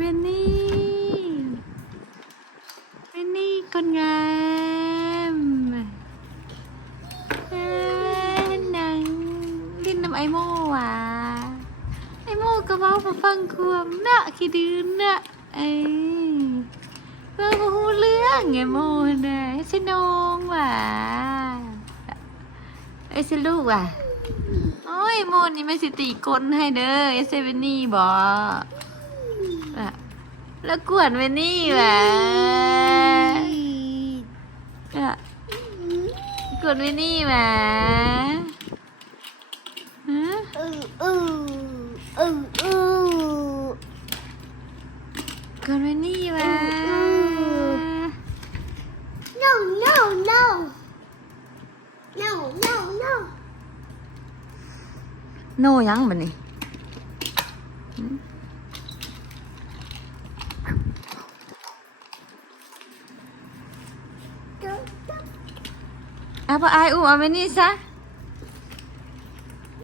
เวนนี่คนงามนังลิ้นน้ำไอโม่ว่ะไอโม่ก็เว้ามาฟังความเนาะขี้ดื้อเนาะเว้าบ่ฮู้เรื่องไอโม่น่ะสิน้องว่ะสิลูกว่ะโอ้ยโม่นี่ไม่สิตีก้นให้เด้อเซเวนนี่บ่แล้วกวนเวนนี่แหละกวนเวนนี่แหละกวนเวนนี่แหละ No no no no no no โนยังบัดนี้เอาไปไออุ้มเอาไปนี่ซะ